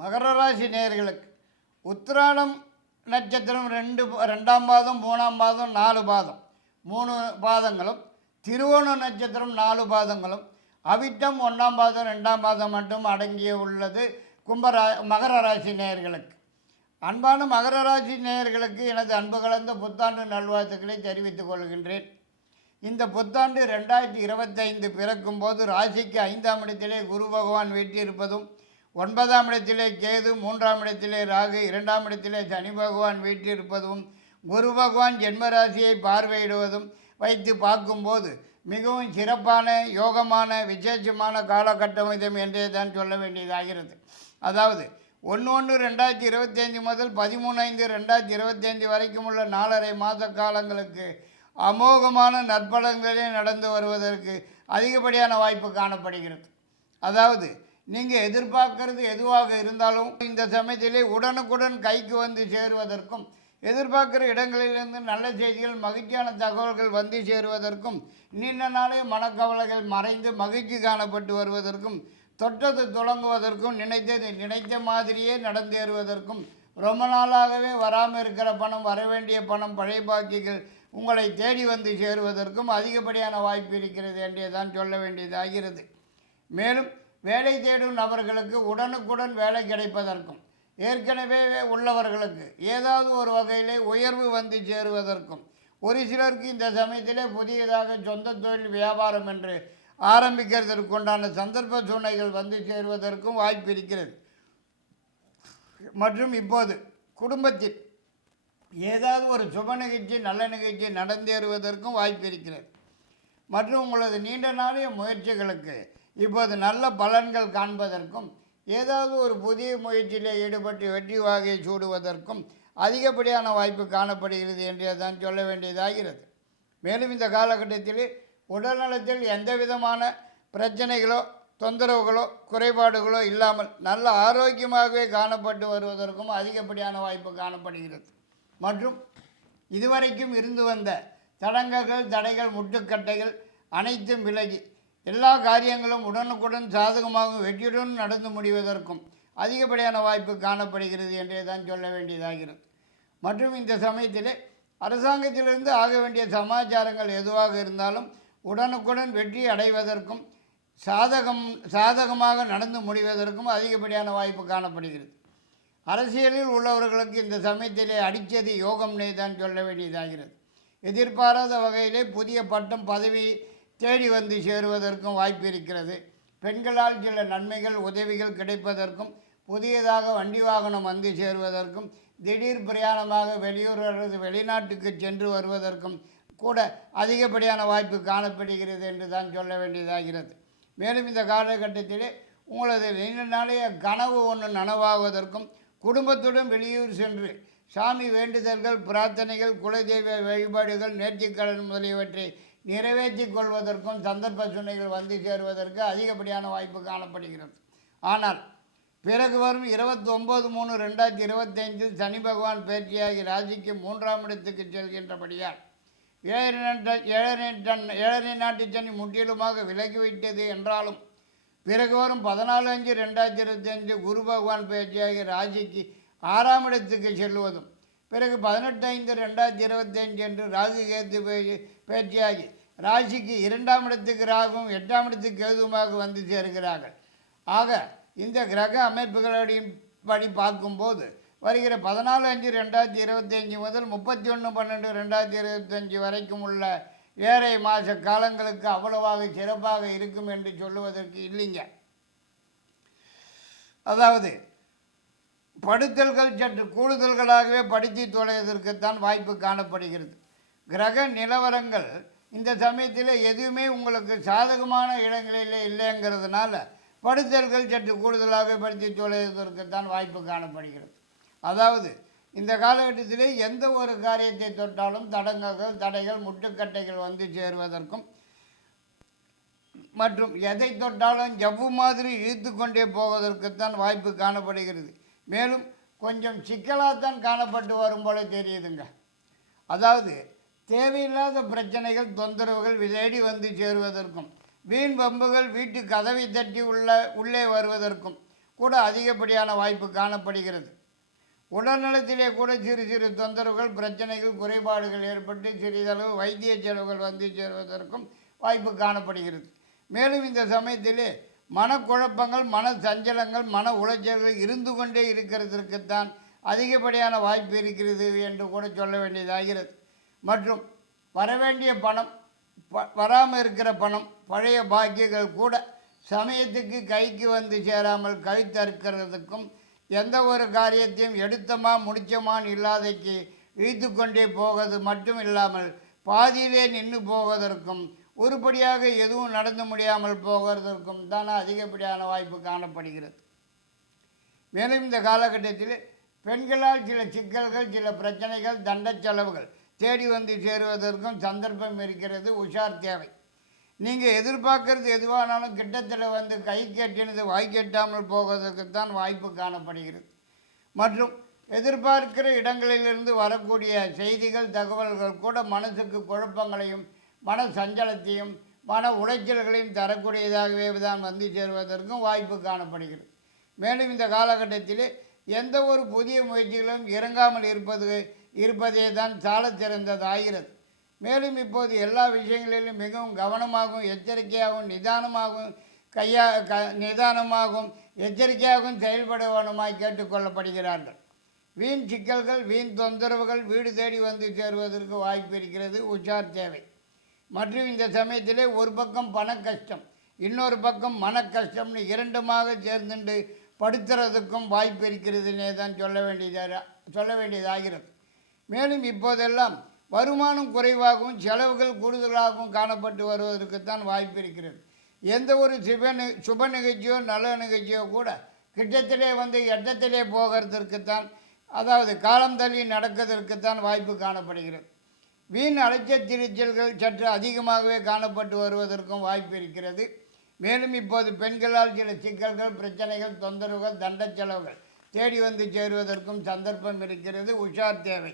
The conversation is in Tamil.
மகர ராசி நேயர்களுக்கு உத்திராடம் நட்சத்திரம் ரெண்டு ரெண்டாம் பாதம் மூணாம் பாதம் நாலு பாதம். மூணு பாதங்களும் திருவோண நட்சத்திரம் நாலு பாதங்களும். அவிட்டம் ஒன்றாம் பாதம் ரெண்டாம் பாதம் மட்டும் அடங்கிய உள்ளது கும்பரா மகர ராசி நேயர்களுக்கு அன்பான மகர ராசி நேயர்களுக்கு எனது அன்பு கலந்த புத்தாண்டு நல்வாழ்த்துக்களை தெரிவித்துக் கொள்கின்றேன். இந்த புத்தாண்டு ரெண்டாயிரத்தி இருபத்தைந்து பிறக்கும் போது ராசிக்கு ஐந்தாம் இடத்திலே குரு பகவான் வீற்றிருப்பதும் ஒன்பதாம் இடத்திலே கேது மூன்றாம் இடத்திலே ராகு இரண்டாம் இடத்திலே சனி பகவான் வீற்றிருப்பதும் குரு பகவான் ஜென்மராசியை பார்வையிடுவதும் வைத்து பார்க்கும்போது மிகவும் சிறப்பான யோகமான விசேஷமான காலகட்டம் இது என்றே தான் சொல்ல வேண்டியதாகிறது. அதாவது ஒன்று ஒன்று ரெண்டாயிரத்தி இருபத்தஞ்சி முதல் பதிமூணு ஐந்து ரெண்டாயிரத்தி இருபத்தஞ்சி வரைக்கும் உள்ள நாலரை மாத காலங்களுக்கு அமோகமான நற்பலன்களே நடந்து வருவதற்கு அதிகப்படியான வாய்ப்பு காணப்படுகிறது. அதாவது நீங்கள் எதிர்பார்க்கறது எதுவாக இருந்தாலும் இந்த சமயத்திலே உடனுக்குடன் கைக்கு வந்து சேருவதற்கும் எதிர்பார்க்குற இடங்களிலிருந்து நல்ல செய்திகள் மகிழ்ச்சியான தகவல்கள் வந்து சேருவதற்கும் நீண்ட நாளே மனக்கவலைகள் மறைந்து மகிழ்ச்சி காணப்பட்டு வருவதற்கும் தொட்டது தொடங்குவதற்கும் நினைத்தது நினைத்த மாதிரியே நடந்தேறுவதற்கும் ரொம்ப நாளாகவே வராமல் இருக்கிற பணம் வர வேண்டிய பணம் பழைய பாக்கிகள் உங்களை தேடி வந்து சேருவதற்கும் அதிகப்படியான வாய்ப்பு இருக்கிறது என்றே தான் சொல்ல வேண்டியதாகிறது. மேலும் வேலை தேடும் நபர்களுக்கு உடனுக்குடன் வேலை கிடைப்பதற்கும் ஏற்கனவே உள்ளவர்களுக்கு ஏதாவது ஒரு வகையிலே உயர்வு வந்து சேருவதற்கும் ஒரு சிலருக்கு இந்த சமயத்திலே புதியதாக சொந்த தொழில் வியாபாரம் என்று ஆரம்பிக்கிறதற்கு உண்டான சந்தர்ப்ப சூழ்நிலைகள் வந்து சேருவதற்கும் வாய்ப்பு இருக்கிறது. மற்றும் இப்போது குடும்பத்தில் ஏதாவது ஒரு சுப நிகழ்ச்சி நல்ல நிகழ்ச்சி நடந்தேறுவதற்கும் வாய்ப்பு இருக்கிறது. மற்றும் உங்களது நீண்ட நாளைய முயற்சிகளுக்கு இப்போது நல்ல பலன்கள் காண்பதற்கும் ஏதாவது ஒரு புதிய முயற்சியில் ஈடுபட்டு வெற்றி வாகை சூடுவதற்கும் அதிகப்படியான வாய்ப்பு காணப்படுகிறது என்றே தான் சொல்ல வேண்டியதாகிறது. மேலும் இந்த காலகட்டத்தில் உடல்நலத்தில் எந்த விதமான பிரச்சனைகளோ தொந்தரவுகளோ குறைபாடுகளோ இல்லாமல் நல்ல ஆரோக்கியமாகவே காணப்பட்டு வருவதற்கும் அதிகப்படியான வாய்ப்பு காணப்படுகிறது. மற்றும் இதுவரைக்கும் இருந்து வந்த தடங்கல்கள் தடைகள் முட்டுக்கட்டைகள் அனைத்தும் விலகி எல்லா காரியங்களும் உடனுக்குடன் சாதகமாகவும் வெற்றியுடன் நடந்து முடிவதற்கும் அதிகப்படியான வாய்ப்பு காணப்படுகிறது என்றே தான் சொல்ல வேண்டியதாகிறது. மற்றும் இந்த சமயத்தில் அரசாங்கத்திலிருந்து ஆக வேண்டிய சமாச்சாரங்கள் எதுவாக இருந்தாலும் உடனுக்குடன் வெற்றி அடைவதற்கும் சாதகம் சாதகமாக நடந்து முடிவதற்கும் அதிகப்படியான வாய்ப்பு காணப்படுகிறது. அரசியலில் உள்ளவர்களுக்கு இந்த சமயத்திலே அடித்தது யோகம்னே தான் சொல்ல வேண்டியதாகிறது. எதிர்பாராத வகையிலே புதிய பட்டம் பதவி தேடி வந்து சேருவதற்கும் வாய்ப்பு இருக்கிறது. பெண்களால் சில நன்மைகள் உதவிகள் கிடைப்பதற்கும் புதியதாக வண்டி வாகனம் வந்து சேருவதற்கும் திடீர் பிரயாணமாக வெளியூர் அல்லது வெளிநாட்டுக்கு சென்று வருவதற்கும் கூட அதிகப்படியான வாய்ப்பு காணப்படுகிறது என்று தான் சொல்ல வேண்டியதாகிறது. மேலும் இந்த காலகட்டத்திலே உங்களது நீண்ட நாளைய கனவு ஒன்று நனவாகுவதற்கும் குடும்பத்துடன் வெளியூர் சென்று சாமி வேண்டுதல்கள் பிரார்த்தனைகள் குலதெய்வ வழிபாடுகள் நேர்த்திக்கடன் முதலியவற்றை நிறைவேற்றி கொள்வதற்கும் சந்தர்ப்ப சூழ்நிலைகள் வந்து சேருவதற்கு அதிகப்படியான வாய்ப்பு காணப்படுகிறது. ஆனால் பிறகு வரும் இருபத்தி ஒம்பது மூணு ரெண்டாயிரத்தி இருபத்தைந்தில் சனி பகவான் பேச்சியாகி ராசிக்கு மூன்றாம் இடத்துக்கு செல்கின்றபடியால் ஏழரை ஏழரை ஏழரை நாட்டு சனி முற்றிலுமாக விலகிவிட்டது என்றாலும் பிறகு வரும் பதினாலு அஞ்சு ரெண்டாயிரத்தி இருபத்தஞ்சு குரு பகவான் பேச்சியாகி ராசிக்கு ஆறாம் இடத்துக்கு செல்வதும் பிறகு பதினெட்டு ஐந்து ரெண்டாயிரத்தி இருபத்தஞ்சு என்று ராகு கேத்து பேச்சியாகி ராசிக்கு இரண்டாம் இடத்துக்கு ராகும் எட்டாம் இடத்துக்கு கேதுமாக வந்து சேர்கிறார்கள். ஆக இந்த கிரக அமைப்புகளின் படி பார்க்கும்போது வருகிற பதினாலு அஞ்சு ரெண்டாயிரத்தி இருபத்தஞ்சி முதல் முப்பத்தி ஒன்று பன்னெண்டு ரெண்டாயிரத்தி இருபத்தஞ்சி வரைக்கும் உள்ள ஏழை மாத காலங்களுக்கு அவ்வளவாக சிறப்பாக இருக்கும் என்று சொல்லுவதற்கு இல்லைங்க. அதாவது படுத்தல்கள் சற்று கூடுதல்களாகவே படித்து தொலைவதற்குத்தான் வாய்ப்பு காணப்படுகிறது. கிரக நிலவரங்கள் இந்த சமயத்தில் எதுவுமே உங்களுக்கு சாதகமான இடங்களில் இல்லைங்கிறதுனால படுத்தல்கள் சற்று கூடுதலாக படித்து தொலைவதற்குத்தான் வாய்ப்பு காணப்படுகிறது. அதாவது இந்த காலகட்டத்திலே எந்த ஒரு காரியத்தை தொட்டாலும் தடங்கல்கள் தடைகள் முட்டுக்கட்டைகள் வந்து சேருவதற்கும் மற்றும் எதை தொட்டாலும் ஜவ்வு மாதிரி இழுத்து கொண்டே போவதற்குத்தான் வாய்ப்பு காணப்படுகிறது. மேலும் கொஞ்சம் சிக்கலாகத்தான் காணப்பட்டு வரும் போல தெரியுதுங்க. அதாவது தேவையில்லாத பிரச்சனைகள் தொந்தரவுகள் தேடி வந்து சேருவதற்கும் வீண் பம்புகள் வீட்டு கதவை தட்டி உள்ள உள்ளே வருவதற்கும் கூட அதிகப்படியான வாய்ப்பு காணப்படுகிறது. உடல்நலத்திலே கூட சிறு சிறு தொந்தரவுகள் பிரச்சனைகள் குறைபாடுகள் ஏற்பட்டு சிறிதளவு வைத்திய செலவுகள் வந்து சேருவதற்கும் வாய்ப்பு காணப்படுகிறது. மேலும் இந்த சமயத்திலே மனக்குழப்பங்கள் மன சஞ்சலங்கள் மன உளைச்சல்கள் இருந்து கொண்டே இருக்கிறதற்குத்தான் அதிகப்படியான வாய்ப்பு இருக்கிறது என்று கூட சொல்ல வேண்டியதாகிறது மற்றும் வரவேண்டிய பணம் ப வராமல் இருக்கிற பணம் பழைய பாக்கியங்கள் கூட சமயத்துக்கு கைக்கு வந்து சேராமல் கவித்தறுக்கிறதுக்கும் எந்த ஒரு காரியத்தையும் எடுத்தமா முடிச்சமான்னு இல்லாதைக்கு இழுத்து கொண்டே போவது மட்டும் இல்லாமல் பாதியிலே நின்று போவதற்கும் உருப்படியாக எதுவும் நடந்து முடியாமல் போகிறதற்கும் தான் அதிகப்படியான வாய்ப்பு காணப்படுகிறது. மேலும் இந்த காலகட்டத்தில் பெண்களால் சில சிக்கல்கள் சில பிரச்சனைகள் தண்ட செலவுகள் தேடி வந்து சேருவதற்கும் சந்தர்ப்பம் இருக்கிறது உஷார் தேவை. நீங்கள் எதிர்பார்க்கறது எதுவானாலும் கிட்டத்தில் வந்து கை கேட்டினது வாய் கெட்டாமல் போவதற்குத்தான் வாய்ப்பு காணப்படுகிறது. மற்றும் எதிர்பார்க்கிற இடங்களிலிருந்து வரக்கூடிய செய்திகள் தகவல்கள் கூட மனசுக்கு குழப்பங்களையும் மன சஞ்சலத்தையும் மன உளைச்சல்களையும் தரக்கூடியதாகவே தான் வந்து சேருவதற்கும் வாய்ப்பு காணப்படுகிறது. மேலும் இந்த காலகட்டத்தில் எந்த ஒரு புதிய முயற்சிகளும் இறங்காமல் இருப்பது இருப்பதே தான் சாலச் சிறந்ததாகிறது மேலும் இப்போது எல்லா விஷயங்களிலும் மிகவும் கவனமாகவும் எச்சரிக்கையாகவும் நிதானமாகவும் கையா க நிதானமாகவும் எச்சரிக்கையாகவும் செயல்பட வேணுமாய் கேட்டுக்கொள்ளப்படுகிறார்கள் வீண் சிக்கல்கள் வீண் தொந்தரவுகள் வீடு தேடி வந்து சேருவதற்கு வாய்ப்பு இருக்கிறது உஷார் தேவை. மற்றும் இந்த சமயத்திலே ஒரு பக்கம் பண கஷ்டம் இன்னொரு பக்கம் மன கஷ்டம்னு இரண்டுமாக சேர்ந்துண்டு படுத்துறதுக்கும் வாய்ப்பு இருக்கிறதுனே தான் சொல்ல வேண்டியதாக சொல்ல வேண்டியதாகிறது. மேலும் இப்போதெல்லாம் வருமானம் குறைவாகவும் செலவுகள் கூடுதலாகவும் காணப்பட்டு வருவதற்குத்தான் வாய்ப்பு இருக்கிறது. எந்த ஒரு சுப சுப நிகழ்ச்சியோ நல்ல நிகழ்ச்சியோ கூட கிட்டத்திலே வந்து எட்டத்திலே போகிறதற்குத்தான் அதாவது காலம் தள்ளி நடக்கிறதற்குத்தான் வாய்ப்பு காணப்படுகிறது. வீண் அலைச்சத்திருச்சல்கள் சற்று அதிகமாகவே காணப்பட்டு வருவதற்கும் வாய்ப்பு இருக்கிறது. மேலும் இப்போது பெண்களால் சில சிக்கல்கள் பிரச்சனைகள் தொந்தரவுகள் தண்ட செலவுகள் தேடி வந்து சேருவதற்கும் சந்தர்ப்பம் இருக்கிறது. உஷார் தேவை.